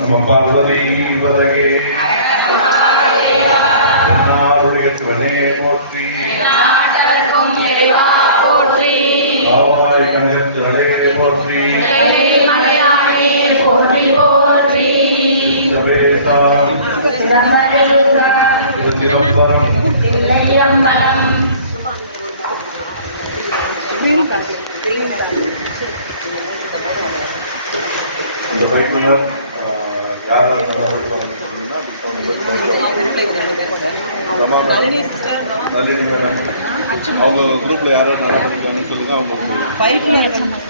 நம்ம பார்வதிவதகே நாருடையவனே போற்றி ஆவாய் கனகத்திரளே போற்றி சிதம்பரம் இந்த பயிற்றுனர் யார் நல்லா படிப்பாங்க நளினி மேடம் அவங்க குரூப்ல யாரும் நல்லா படிக்கான்னு சொல்லுங்க அவங்களுக்கு